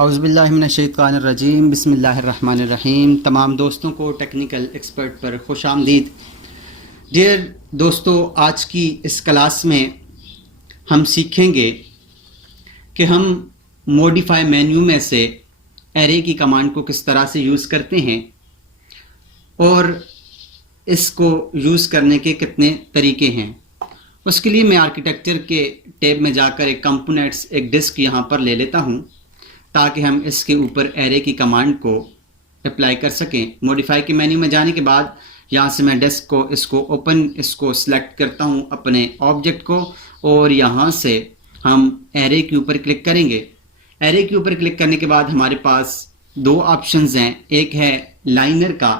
औज़ुबिल्लाहिमिनश्शैतानिर्रजीम बिस्मिल्लाहिर्रहमानिर्रहीम। तमाम दोस्तों को टेक्निकल एक्सपर्ट पर खुश आमदीद। डियर दोस्तों, आज की इस क्लास में हम सीखेंगे कि हम मॉडिफाई मेन्यू में से एरे की कमांड को किस तरह से यूज़ करते हैं और इसको यूज़ करने के कितने तरीके हैं। उसके लिए मैं आर्किटेक्चर के टैब में जाकर एक कंपोनेंट्स, एक डिस्क यहाँ पर ले लेता हूँ ताकि हम इसके ऊपर एरे की कमांड को अप्लाई कर सकें। मॉडिफाई के मेन्यू में जाने के बाद यहाँ से मैं डिस्क को इसको सिलेक्ट करता हूँ अपने ऑब्जेक्ट को, और यहाँ से हम एरे के ऊपर क्लिक करेंगे। एरे के ऊपर क्लिक करने के बाद हमारे पास दो ऑप्शंस हैं, एक है लाइनर का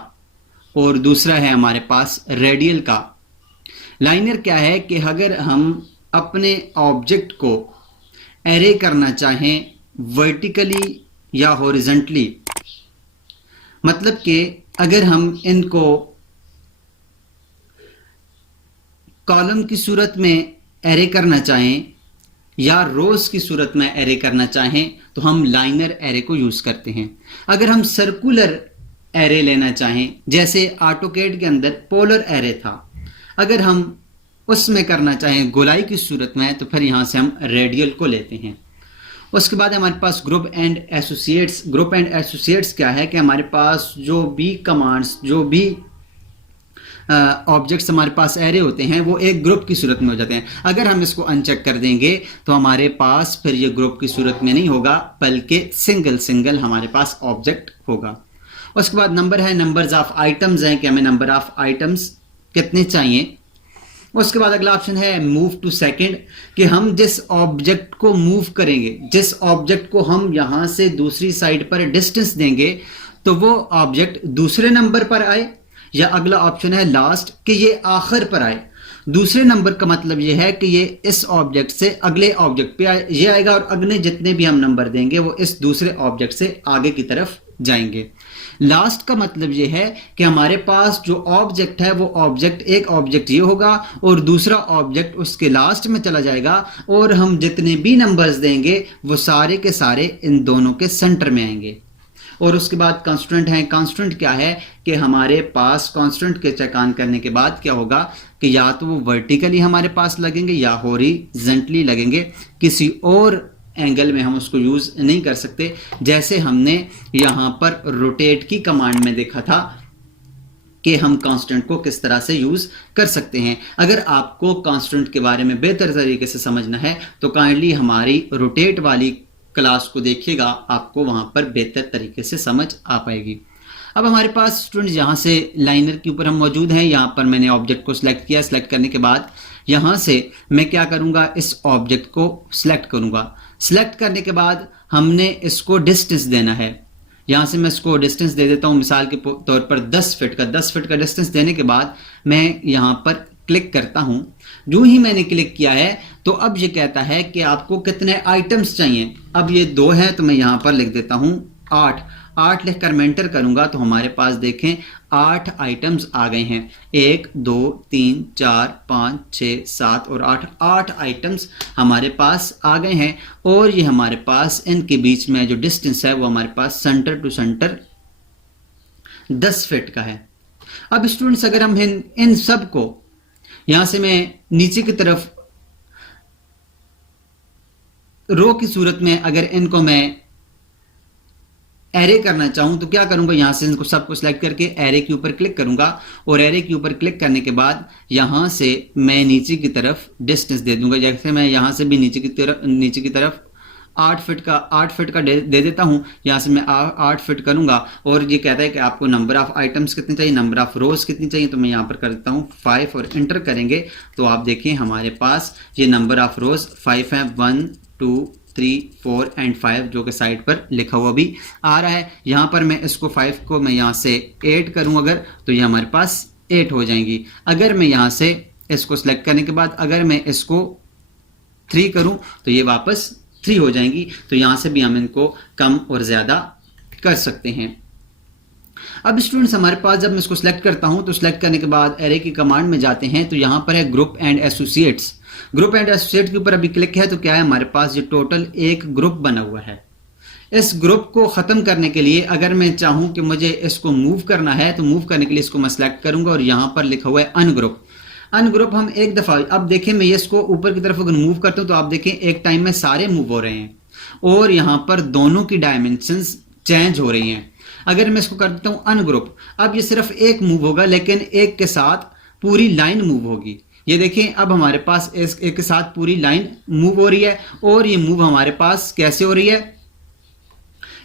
और दूसरा है हमारे पास रेडियल का। लाइनर क्या है कि अगर हम अपने ऑब्जेक्ट को एरे करना चाहें वर्टिकली या हॉरिजॉन्टली, मतलब कि अगर हम इनको कॉलम की सूरत में एरे करना चाहें या रोज की सूरत में एरे करना चाहें तो हम लाइनर एरे को यूज करते हैं। अगर हम सर्कुलर एरे लेना चाहें, जैसे ऑटोकैड के अंदर पोलर एरे था, अगर हम उसमें करना चाहें गोलाई की सूरत में तो फिर यहां से हम रेडियल को लेते हैं। उसके बाद हमारे पास group and associates. Group and associates क्या है कि हमारे पास जो भी कमांड्स, जो भी ऑब्जेक्ट्स हमारे पास एरे होते हैं वो एक ग्रुप की सूरत में हो जाते हैं। अगर हम इसको अनचेक कर देंगे तो हमारे पास फिर ये ग्रुप की सूरत में नहीं होगा, बल्कि सिंगल सिंगल हमारे पास ऑब्जेक्ट होगा। उसके बाद नंबर है, नंबर्स ऑफ आइटम्स हैं कि हमें नंबर ऑफ आइटम्स कितने चाहिए। उसके बाद अगला ऑप्शन है मूव टू सेकंड, कि हम जिस ऑब्जेक्ट को मूव करेंगे, जिस ऑब्जेक्ट को हम यहां से दूसरी साइड पर डिस्टेंस देंगे तो वो ऑब्जेक्ट दूसरे नंबर पर आए, या अगला ऑप्शन है लास्ट, कि ये आखिर पर आए। दूसरे नंबर का मतलब ये है कि ये इस ऑब्जेक्ट से अगले ऑब्जेक्ट पे ये आएगा और अगले जितने भी हम नंबर देंगे वो इस दूसरे ऑब्जेक्ट से आगे की तरफ जाएंगे। लास्ट का मतलब ये है कि हमारे पास जो ऑब्जेक्ट है वो ऑब्जेक्ट, एक ऑब्जेक्ट ये होगा और दूसरा ऑब्जेक्ट उसके लास्ट में चला जाएगा, और हम जितने भी नंबर्स देंगे वो सारे के सारे इन दोनों के सेंटर में आएंगे। और उसके बाद कांस्टेंट है। कांस्टेंट क्या है कि हमारे पास कांस्टेंट के चेक ऑन करने के बाद क्या होगा कि या तो वो वर्टिकली हमारे पास लगेंगे या हॉरिजॉन्टली लगेंगे, किसी और एंगल में हम उसको यूज नहीं कर सकते। जैसे हमने यहां पर रोटेट की कमांड में देखा था कि हम कांस्टेंट को किस तरह से यूज कर सकते हैं। अगर आपको कांस्टेंट के बारे में बेहतर तरीके से समझना है तो काइंडली हमारी रोटेट वाली क्लास को देखिएगा, आपको वहां पर बेहतर तरीके से समझ आ पाएगी। अब हमारे पास स्टूडेंट यहाँ से लाइनर के ऊपर हम मौजूद हैं। यहाँ पर मैंने ऑब्जेक्ट को सिलेक्ट किया। सिलेक्ट करने के बाद यहाँ से मैं क्या करूँगा, इस ऑब्जेक्ट को सिलेक्ट करूँगा। सिलेक्ट करने के बाद हमने इसको डिस्टेंस देना है। यहाँ से मैं इसको डिस्टेंस दे देता हूँ, मिसाल के तौर पर 10 फीट का। 10 फीट का डिस्टेंस देने के बाद मैं यहाँ पर क्लिक करता हूँ। जो ही मैंने क्लिक किया है तो अब ये कहता है कि आपको कितने आइटम्स चाहिए। अब ये 2 हैं तो मैं यहाँ पर लिख देता हूँ 8। 8 लिखकर मैं एंटर करूंगा तो हमारे पास देखें 8 आइटम्स आ गए हैं। 1 2 3 4 5 6 7 और 8। 8 आइटम्स हमारे पास आ गए हैं, और ये हमारे पास इनके बीच में जो डिस्टेंस है वो हमारे पास सेंटर टू सेंटर 10 फीट का है। अब स्टूडेंट्स, अगर हम इन सब को यहां से मैं नीचे की तरफ रो की सूरत में अगर इनको मैं एरे करना चाहूं तो क्या करूंगा, यहां से इनको सबको सिलेक्ट करके एरे के ऊपर क्लिक करूंगा, और एरे के ऊपर क्लिक करने के बाद यहां से मैं नीचे की तरफ डिस्टेंस दे दूंगा। जैसे मैं यहां से भी नीचे की तरफ 8 फीट का दे देता हूं। यहां से मैं 8 फीट करूंगा, और ये कहता है कि आपको नंबर ऑफ आइटम्स कितनी चाहिए, नंबर ऑफ रोज कितनी चाहिए, तो मैं यहां पर कर देता हूं 5 और एंटर करेंगे तो आप देखें हमारे पास ये नंबर ऑफ रोज 5 है। 1 2 3 4 एंड 5 जो कि साइड पर लिखा हुआ भी आ रहा है। यहां पर मैं इसको 5 को मैं यहां से 8 करूं अगर, तो ये हमारे पास 8 हो जाएंगी। अगर मैं यहां से इसको सिलेक्ट करने के बाद अगर मैं इसको 3 करूं तो ये वापस 3 हो जाएंगी। तो यहां से भी हम इनको कम और ज्यादा कर सकते हैं। अब स्टूडेंट्स, हमारे पास जब मैं इसको सिलेक्ट करता हूं तो सिलेक्ट करने के बाद एरे की कमांड में जाते हैं तो यहां पर है group and associates. Group and associate के ऊपर अभी क्लिक है तो क्या है, हमारे पास ये टोटल एक ग्रुप बना हुआ है। इस ग्रुप को ख़त्म करने के लिए अगर मैं चाहूं कि मुझे इसको मूव करना है तो मूव करने के लिए इसको मैं सेलेक्ट करूंगा और यहां पर लिखा हुआ है अनग्रुप। अनग्रुप हम एक दफ़ा, अब देखें मैं इसको ऊपर की तरफ अगर मूव करता हूं तो आप देखें एक टाइम में सारे मूव हो रहे हैं और यहां पर दोनों की डायमेंशंस चेंज हो रही हैं। अगर मैं इसको कर देता हूं अनग्रुप, अब ये सिर्फ एक मूव होगा लेकिन एक के साथ पूरी लाइन मूव होगी। ये देखें अब हमारे पास एक के साथ पूरी लाइन मूव हो रही है और ये मूव हमारे पास कैसे हो रही है,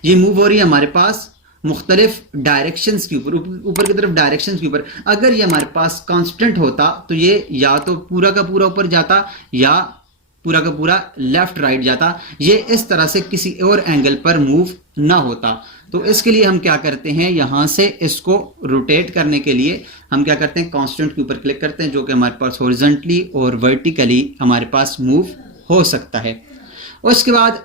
ये मूव हो रही है हमारे पास मुख्तलिफ डायरेक्शंस के ऊपर की तरफ डायरेक्शंस के ऊपर। अगर ये हमारे पास कांस्टेंट होता तो ये या तो पूरा का पूरा ऊपर जाता या पूरा का पूरा लेफ्ट राइट जाता, ये इस तरह से किसी और एंगल पर मूव ना होता। तो इसके लिए हम क्या करते हैं, यहां से इसको रोटेट करने के लिए हम क्या करते हैं, कांस्टेंट के ऊपर क्लिक करते हैं जो कि हमारे पास हॉरिजॉन्टली और वर्टिकली हमारे पास मूव हो सकता है। उसके बाद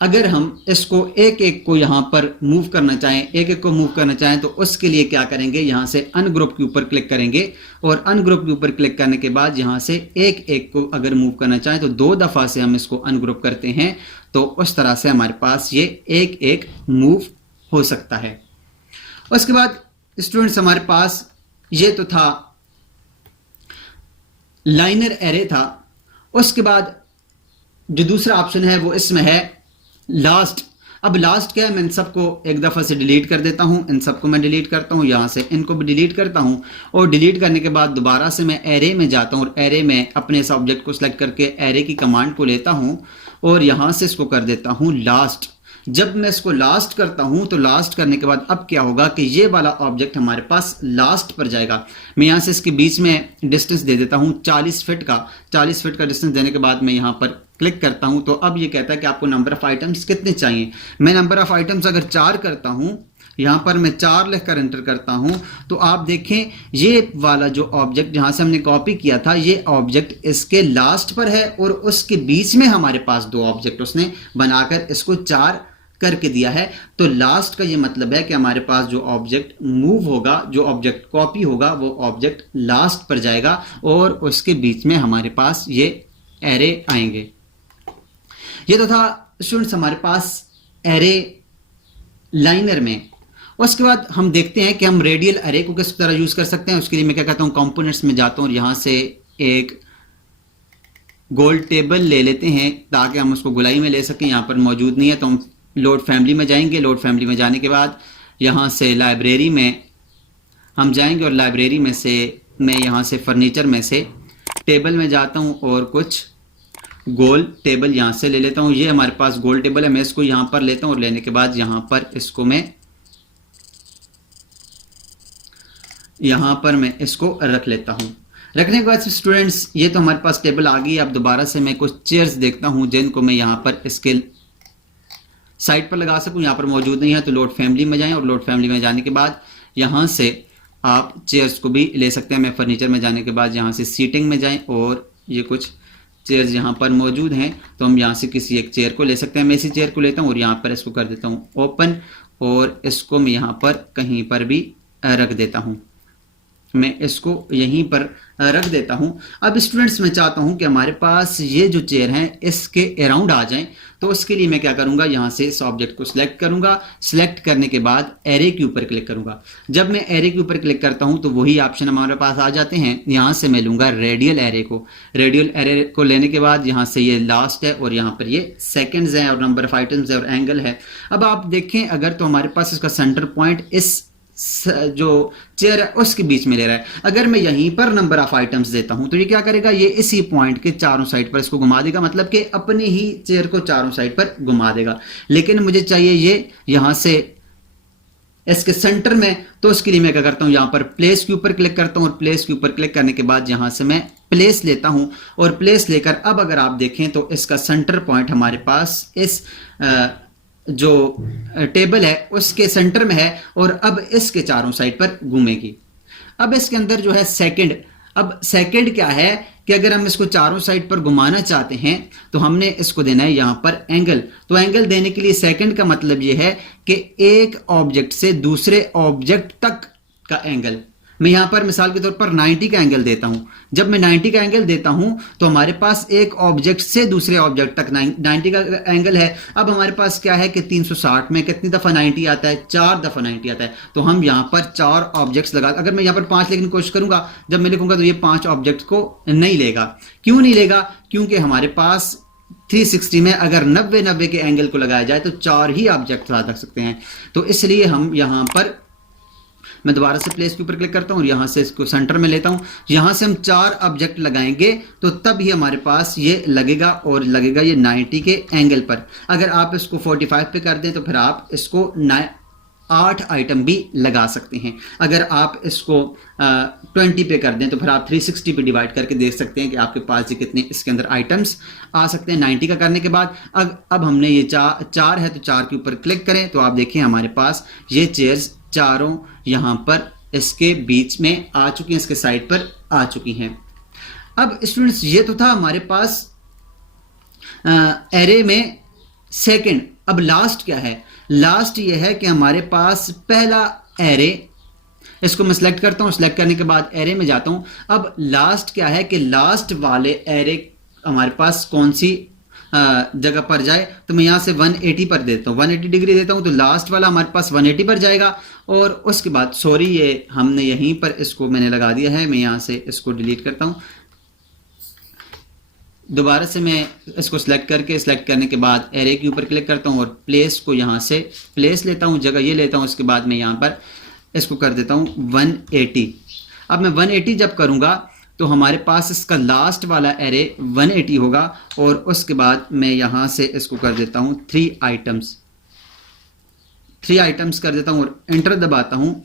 अगर हम इसको एक एक को यहां पर मूव करना चाहें, एक एक को मूव करना चाहें तो उसके लिए क्या करेंगे, यहां से अनग्रुप के ऊपर क्लिक करेंगे और अनग्रुप के ऊपर क्लिक करने के बाद यहां से एक एक को अगर मूव करना चाहें तो 2 दफा से हम इसको अनग्रुप करते हैं तो उस तरह से हमारे पास ये एक एक मूव हो सकता है। उसके बाद स्टूडेंट्स हमारे पास ये तो था लाइनर एरे था। उसके बाद जो दूसरा ऑप्शन है वो इसमें है लास्ट। अब लास्ट क्या है, मैं इन सबको एक दफ़ा से डिलीट कर देता हूं, इन सबको मैं डिलीट करता हूं, यहां से इनको भी डिलीट करता हूं और डिलीट करने के बाद दोबारा से मैं एरे में जाता हूं और एरे में अपने इस ऑब्जेक्ट को सिलेक्ट करके एरे की कमांड को लेता हूं और यहां से इसको कर देता हूं लास्ट। जब मैं इसको लास्ट करता हूं तो लास्ट करने के बाद अब क्या होगा कि ये वाला ऑब्जेक्ट हमारे पास लास्ट पर जाएगा। मैं यहां से इसके बीच में डिस्टेंस दे देता हूं 40 फीट का। 40 फीट का डिस्टेंस देने के बाद मैं यहां पर क्लिक करता हूं तो अब ये कहता है कि आपको नंबर ऑफ आइटम्स कितने चाहिए। मैं नंबर ऑफ आइटम्स अगर 4 करता हूं, यहां पर मैं 4 लिखकर एंटर करता हूं तो आप देखें ये वाला जो ऑब्जेक्ट जहां से हमने कॉपी किया था ये ऑब्जेक्ट इसके लास्ट पर है और उसके बीच में हमारे पास 2 ऑब्जेक्ट उसने बनाकर इसको 4 करके दिया है। तो लास्ट का ये मतलब है कि हमारे पास जो ऑब्जेक्ट मूव होगा, जो ऑब्जेक्ट कॉपी होगा वो ऑब्जेक्ट लास्ट पर जाएगा और उसके बीच में हमारे पास ये एरे आएंगे। ये तो था स्टूडेंट्स हमारे पास एरे लाइनर में। उसके बाद हम देखते हैं कि हम रेडियल एरे को किस तरह यूज कर सकते हैं। उसके लिए मैं क्या कहता हूं, कंपोनेंट्स में जाता हूं और यहां से एक गोल टेबल ले लेते हैं ताकि हम उसको गोलाई में ले सकें। यहां पर मौजूद नहीं है तो हम लोड फैमिली में जाएंगे। लोड फैमिली में जाने के बाद यहाँ से लाइब्रेरी में हम जाएंगे और लाइब्रेरी में से मैं यहाँ से फर्नीचर में से टेबल में जाता हूँ और कुछ गोल टेबल यहाँ से ले लेता हूँ। ये हमारे पास गोल टेबल है, मैं इसको यहाँ पर लेता हूँ और लेने के बाद यहाँ पर इसको मैं इसको रख लेता हूँ। रखने के बाद स्टूडेंट्स ये तो हमारे पास टेबल आ गई। अब दोबारा से मैं कुछ चेयर्स देखता हूँ जिनको मैं यहाँ पर इसके साइड पर लगा सकूं। यहाँ पर मौजूद नहीं है तो लोड फैमिली में जाएं और लोड फैमिली में जाने के बाद यहाँ से आप चेयर्स को भी ले सकते हैं। मैं फर्नीचर में जाने के बाद यहाँ से सीटिंग में जाएं और ये कुछ चेयर्स यहाँ पर मौजूद हैं तो हम यहाँ से किसी एक चेयर को ले सकते हैं। मैं इसी चेयर को लेता हूँ और यहाँ पर इसको कर देता हूँ ओपन और इसको मैं यहाँ पर कहीं पर भी रख देता हूँ। मैं इसको यहीं पर रख देता हूं। अब स्टूडेंट्स मैं चाहता हूं कि हमारे पास ये जो चेयर हैं इसके अराउंड आ जाएं तो उसके लिए मैं क्या करूंगा, यहां से इस ऑब्जेक्ट को सिलेक्ट करूंगा। सिलेक्ट करने के बाद एरे के ऊपर क्लिक करूंगा। जब मैं एरे के ऊपर क्लिक करता हूं तो वही ऑप्शन हमारे पास आ जाते हैं। यहां से मैं लूंगा रेडियल एरे को। रेडियल एरे को लेने के बाद यहां से ये लास्ट है और यहां पर ये सेकंड्स है और नंबर ऑफ आइटम्स है और एंगल है। अब आप देखें अगर तो हमारे पास इसका सेंटर पॉइंट इस जो चेयर है उसके बीच में ले रहा है। अगर मैं यहीं पर नंबर ऑफ आइटम्स देता हूं तो ये क्या करेगा, ये इसी पॉइंट के चारों साइड पर इसको घुमा देगा, मतलब कि अपने ही चेयर को चारों साइड पर घुमा देगा। लेकिन मुझे चाहिए ये यहां से इसके सेंटर में, तो उसके लिए मैं क्या करता हूं, यहां पर प्लेस के ऊपर क्लिक करता हूं और प्लेस के ऊपर क्लिक करने के बाद यहां से मैं प्लेस लेता हूं और प्लेस लेकर अब अगर आप देखें तो इसका सेंटर पॉइंट हमारे पास इस जो टेबल है उसके सेंटर में है और अब इसके चारों साइड पर घूमेगी। अब इसके अंदर जो है सेकंड, अब सेकंड क्या है कि अगर हम इसको चारों साइड पर घुमाना चाहते हैं तो हमने इसको देना है यहां पर एंगल। तो एंगल देने के लिए सेकंड का मतलब यह है कि एक ऑब्जेक्ट से दूसरे ऑब्जेक्ट तक का एंगल। मैं यहाँ पर मिसाल के तौर पर 90 का एंगल देता हूँ। जब मैं 90 का एंगल देता हूँ तो हमारे पास एक ऑब्जेक्ट से दूसरे ऑब्जेक्ट तक 90 का एंगल है। अब हमारे पास क्या है कि 360 में कितनी दफ़ा 90 आता है, 4 दफ़ा 90 आता है। तो हम यहाँ पर 4 ऑब्जेक्ट्स लगा, अगर मैं यहाँ पर 5 लिखने की कोशिश करूँगा, जब मैं लिखूँगा तो ये 5 ऑब्जेक्ट को नहीं लेगा। क्यों नहीं लेगा? क्योंकि हमारे पास 360 में अगर 90 के एंगल को लगाया जाए तो 4 ही ऑब्जेक्ट लगा सकते हैं। तो इसलिए हम यहाँ पर, मैं दोबारा से प्लेस के ऊपर क्लिक करता हूँ और यहाँ से इसको सेंटर में लेता हूँ। यहाँ से हम 4 ऑब्जेक्ट लगाएंगे तो तब ही हमारे पास ये लगेगा, और लगेगा ये 90 के एंगल पर। अगर आप इसको 45 पे कर दें तो फिर आप इसको 8 आइटम भी लगा सकते हैं। अगर आप इसको 20 पे कर दें तो फिर आप 360 पे डिवाइड करके देख सकते हैं कि आपके पास ये कितने इसके अंदर आइटम्स आ सकते हैं। 90 का करने के बाद अब हमने ये 4 है तो 4 के ऊपर क्लिक करें तो आप देखें हमारे पास ये चेयर्स चारों यहाँ पर इसके बीच में आ चुकी हैं, इसके साइड पर आ चुकी हैं। अब स्टूडेंट्स ये तो था हमारे पास एरे में सेकंड। अब लास्ट क्या है? लास्ट ये है कि हमारे पास पहला एरे, इसको मैं सिलेक्ट करता हूँ, सिलेक्ट करने के बाद एरे में जाता हूँ। अब लास्ट क्या है कि लास्ट वाले एरे हमारे पास कौन सी जगह पर जाए, तो मैं यहाँ से 180 पर देता हूँ, 180 डिग्री देता हूँ तो लास्ट वाला हमारे पास 180 पर जाएगा। और उसके बाद सॉरी ये हमने यहीं पर इसको मैंने लगा दिया है, मैं यहाँ से इसको डिलीट करता हूँ। दोबारा से मैं इसको सिलेक्ट करने के बाद एरे के ऊपर क्लिक करता हूँ और प्लेस को यहाँ से प्लेस लेता हूँ, जगह ये लेता हूँ। उसके बाद मैं यहाँ पर इसको कर देता हूँ 180। अब मैं 180 जब करूँगा तो हमारे पास इसका लास्ट वाला एरे 180 होगा, और उसके बाद मैं यहाँ से इसको कर देता हूँ 3 आइटम्स कर देता हूँ और एंटर दबाता हूँ।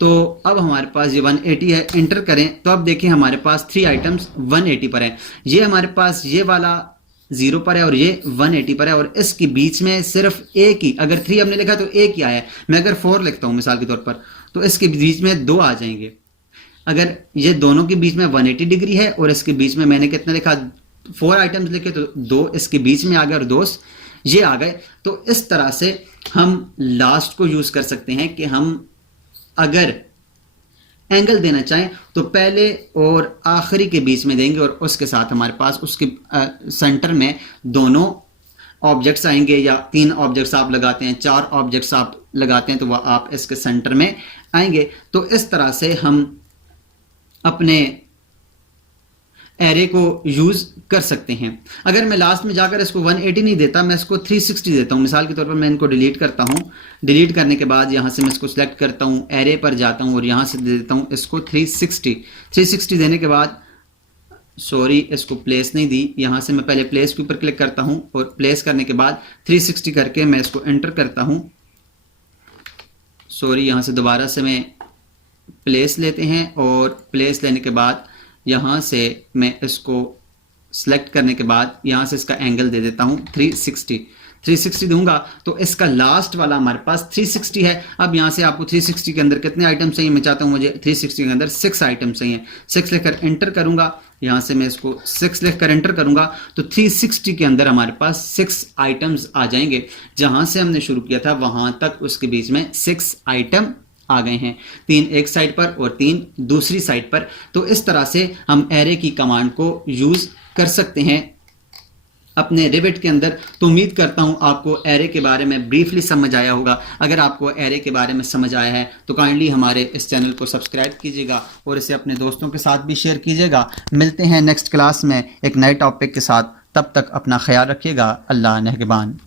तो अब हमारे पास ये 180 है, एंटर करें तो अब देखिए हमारे पास 3 आइटम्स 180 पर है। ये हमारे पास ये वाला 0 पर है और ये 180 पर है, और इसके बीच में सिर्फ एक ही, अगर 3 हमने लिखा तो एक ही आया है। मैं अगर 4 लिखता हूँ मिसाल के तौर पर तो इसके बीच में 2 आ जाएंगे। अगर ये दोनों के बीच में 180 डिग्री है और इसके बीच में मैंने कितना लिखा, 4 आइटम्स लिखे तो 2 इसके बीच में आ गए और 2 ये आ गए। तो इस तरह से हम लास्ट को यूज कर सकते हैं कि हम अगर एंगल देना चाहें तो पहले और आखिरी के बीच में देंगे, और उसके साथ हमारे पास उसके सेंटर में दोनों ऑब्जेक्ट्स आएंगे, या 3 ऑब्जेक्ट्स आप लगाते हैं, 4 ऑब्जेक्ट्स आप लगाते हैं तो वह आप इसके सेंटर में आएंगे। तो इस तरह से हम अपने एरे को यूज कर सकते हैं। अगर मैं लास्ट में जाकर इसको 180 नहीं देता, मैं इसको 360 देता हूं, मिसाल के तौर पर मैं इनको डिलीट करता हूं। डिलीट करने के बाद यहां से मैं इसको सिलेक्ट करता हूं, एरे पर जाता हूं और यहां से दे देता हूं इसको 360 देने के बाद, सॉरी इसको प्लेस नहीं दी, यहां से मैं पहले प्लेस के ऊपर क्लिक करता हूं और प्लेस करने के बाद 360 करके मैं इसको एंटर करता हूं। सॉरी यहां से दोबारा से मैं प्लेस लेते हैं और प्लेस लेने के बाद यहाँ से मैं इसको सिलेक्ट करने के बाद यहाँ से इसका एंगल दे देता हूँ 360 दूंगा तो इसका लास्ट वाला हमारे पास 360 है। अब यहाँ से आपको 360 के अंदर कितने आइटम चाहिए, मैं चाहता हूँ मुझे 360 के अंदर 6 आइटम चाहिए। 6 लिखकर एंटर करूंगा, यहाँ से मैं इसको 6 लिखकर एंटर करूंगा तो 360 के अंदर हमारे पास 6 आइटम्स आ जाएंगे। जहाँ से हमने शुरू किया था वहाँ तक उसके बीच में 6 आइटम आ गए हैं, 3 एक साइड पर और 3 दूसरी साइड पर। तो इस तरह से हम एरे की कमांड को यूज कर सकते हैं अपने रिविट के अंदर। तो उम्मीद करता हूं आपको एरे के बारे में ब्रीफली समझ आया होगा। अगर आपको एरे के बारे में समझ आया है तो काइंडली हमारे इस चैनल को सब्सक्राइब कीजिएगा और इसे अपने दोस्तों के साथ भी शेयर कीजिएगा। मिलते हैं नेक्स्ट क्लास में एक नए टॉपिक के साथ, तब तक अपना ख्याल रखिएगा। अल्लाह निगहबान।